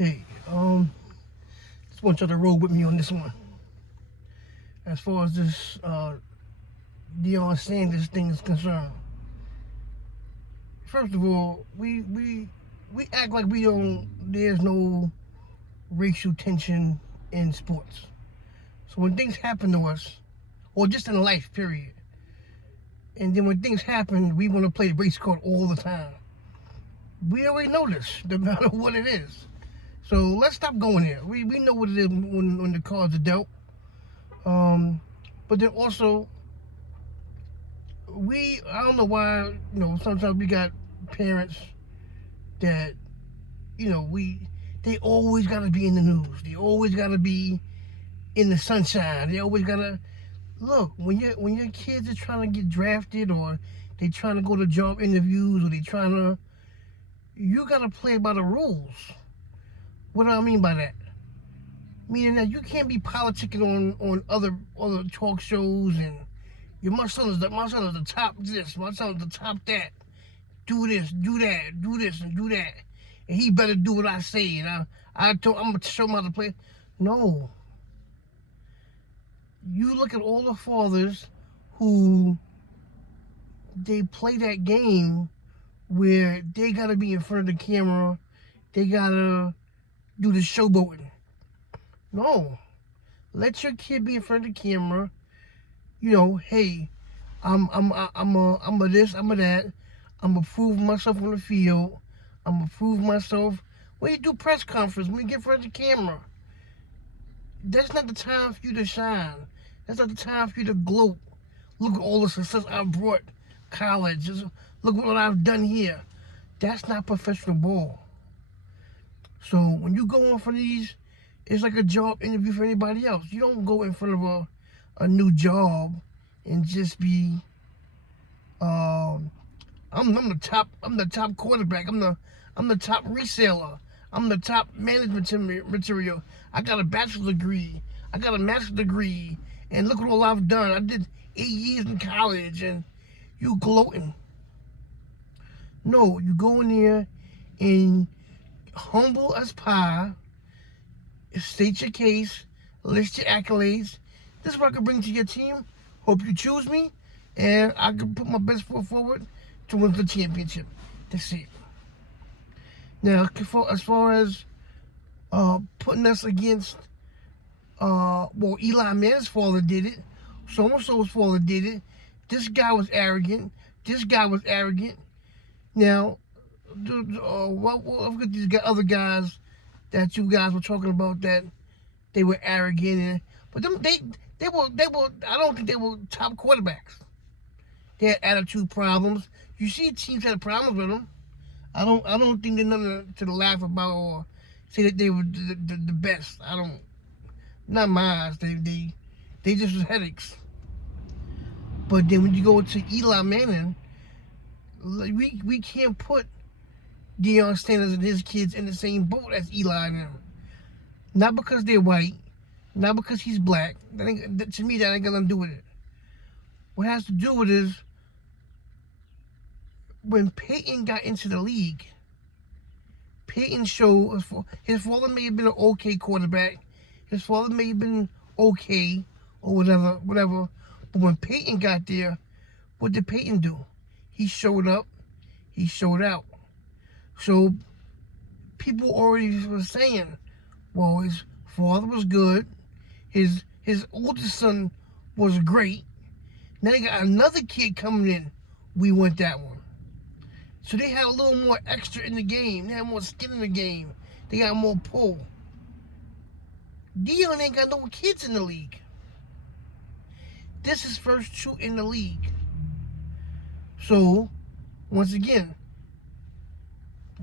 Hey, just want y'all to roll with me on this one. As far as this Deion Sanders thing is concerned, first of all, we act like we don't. There's no racial tension in sports. So when things happen to us, or just in life, period, and then when things happen, we want to play the race card all the time. We already know this, no matter what it is. So let's stop going there. We know what it is when the cards are dealt. But then also, I don't know why, sometimes we got parents that, they always got to be in the news. They always got to be in the sunshine. They always got to, look, when your kids are trying to get drafted or they trying to go to job interviews or you got to play by the rules. What do I mean by that? Meaning that you can't be politicking on other talk shows and my son is the top this, my son is the top that. Do this, do that, do this and do that. And he better do what I say. And I'm gonna show him how to play. No. You look at all the fathers who they play that game where they gotta be in front of the camera, they gotta do the showboating. No. Let your kid be in front of the camera. Hey, I'm a this, I'm a that. I'm gonna prove myself on the field. I'm gonna prove myself. When you do press conference, when you get in front of the camera, that's not the time for you to shine. That's not the time for you to gloat. Look at all the success I brought. College. Look what I've done here. That's not professional ball. So when you go in front of these, it's like a job interview for anybody else. You don't go in front of a new job and just be I'm the top quarterback. I'm the top reseller. I'm the top management material. I got a bachelor's degree. I got a master's degree. And look what all I've done. I did 8 years in college and you gloating. No, you go in there and humble as pie, state your case, list your accolades. This is what I can bring to your team. Hope you choose me, and I can put my best foot forward to win the championship. That's it. Now, as far as putting us against, Eli Manning's father did it. So-and-so's father did it. This guy was arrogant. This guy was arrogant. Now, I've got these other guys that you guys were talking about that they were arrogant, but they were. I don't think they were top quarterbacks. They had attitude problems. You see, teams had problems with them. I don't think they're nothing to laugh about or say that they were the best. Not my eyes. They just was headaches. But then when you go to Eli Manning, we can't put Deion Sanders and his kids in the same boat as Eli and them. Not because they're white, not because he's black. To me, that ain't got nothing to do with it. What has to do with it is when Peyton got into the league, Peyton showed his father may have been an okay quarterback. His father may have been okay or whatever. But when Peyton got there, what did Peyton do? He showed up. He showed out. So people already were saying, well, his father was good. His oldest son was great. Now they got another kid coming in. We want that one. So they had a little more extra in the game. They had more skin in the game. They got more pull. Deion ain't got no kids in the league. This is first 2 in the league. So, once again,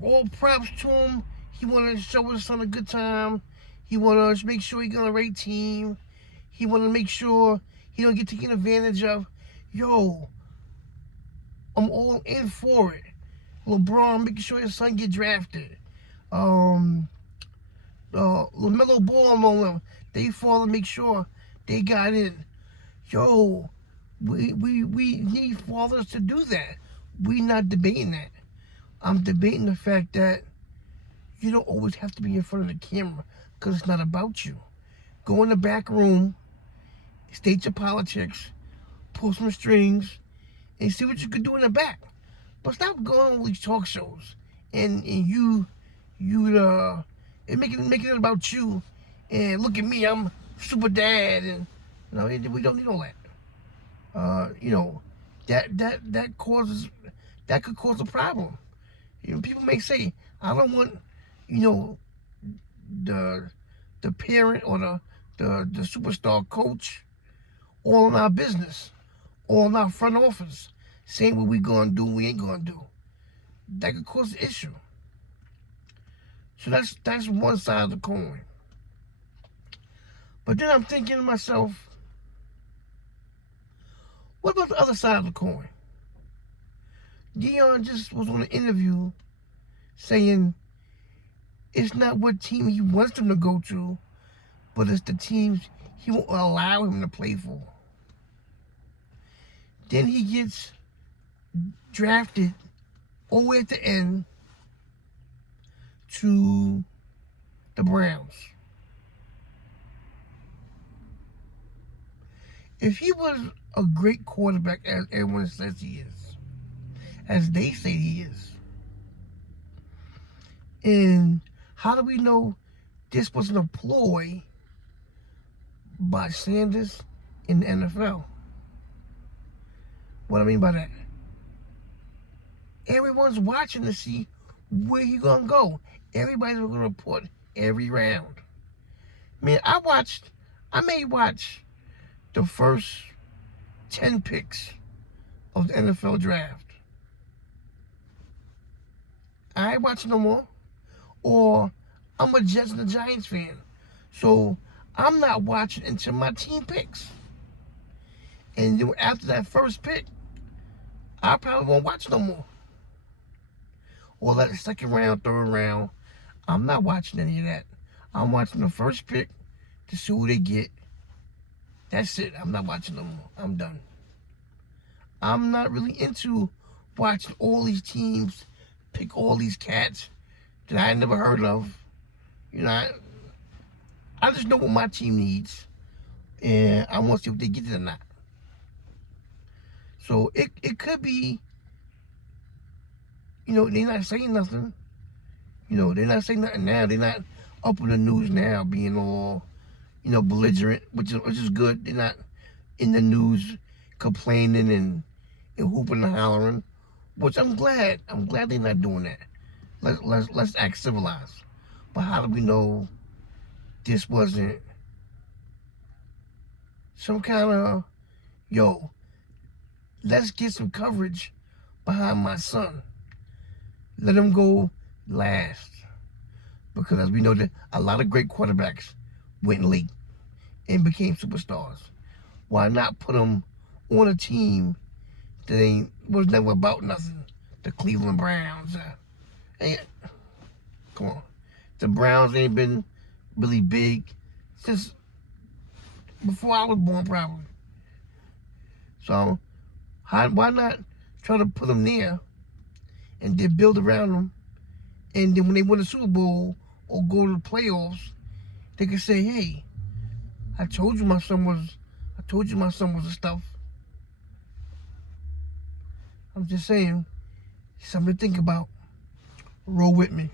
all props to him. He wanted to show his son a good time. He wanted to make sure he got a great team. He wanted to make sure he don't get taken advantage of. Yo, I'm all in for it. LeBron making sure his son get drafted. LaMelo Ball, they fall to make sure they got in. Yo, we need fathers to do that. We not debating that. I'm debating the fact that, You don't always have to be in front of the camera because it's not about you. Go in the back room, state your politics, pull some strings, and see what you can do in the back. But stop going on these talk shows and and making it about you. And look at me, I'm super dad, and we don't need all that. That could cause a problem. People may say, I don't want, you know, the the parent or the superstar coach all in our business, all in our front office, saying what we gonna do and we ain't gonna do. That could cause an issue. So that's one side of the coin. But then I'm thinking to myself, what about the other side of the coin? Deion just was on an interview saying it's not what team he wants them to go to, but it's the teams he won't allow him to play for. Then he gets drafted all the way at the end to the Browns. If he was a great quarterback, as everyone says he is, as they say he is, and how do we know this wasn't a ploy by Sanders in the NFL? What I mean by that? Everyone's watching to see where he's going to go. Everybody's going to report every round. Man, I may watch the first 10 picks of the NFL draft. I ain't watching no more. Or I'm a Jets and the Giants fan. So I'm not watching until my team picks. And then after that first pick, I probably won't watch no more. Or that second round, third round, I'm not watching any of that. I'm watching the first pick to see who they get. That's it. I'm not watching no more. I'm done. I'm not really into watching all these teams pick all these cats that I had never heard of. I just know what my team needs, and I want to see if they get it or not. So it could be, they're not saying nothing. They're not saying nothing now. They're not up in the news now being all, belligerent, which is good. They're not in the news complaining and whooping and hollering, which I'm glad. I'm glad they're not doing that. Let's act civilized. But how do we know this wasn't some kind of, let's get some coverage behind my son. Let him go last. Because as we know, that a lot of great quarterbacks went late and became superstars. Why not put them on a team that was never about nothing? The Cleveland Browns. Come on. The Browns ain't been really big since before I was born, probably. So, why not try to put them there and then build around them? And then when they win the Super Bowl or go to the playoffs, they can say, hey, I told you my son was a stuff. I'm just saying, something to think about. Roll with me.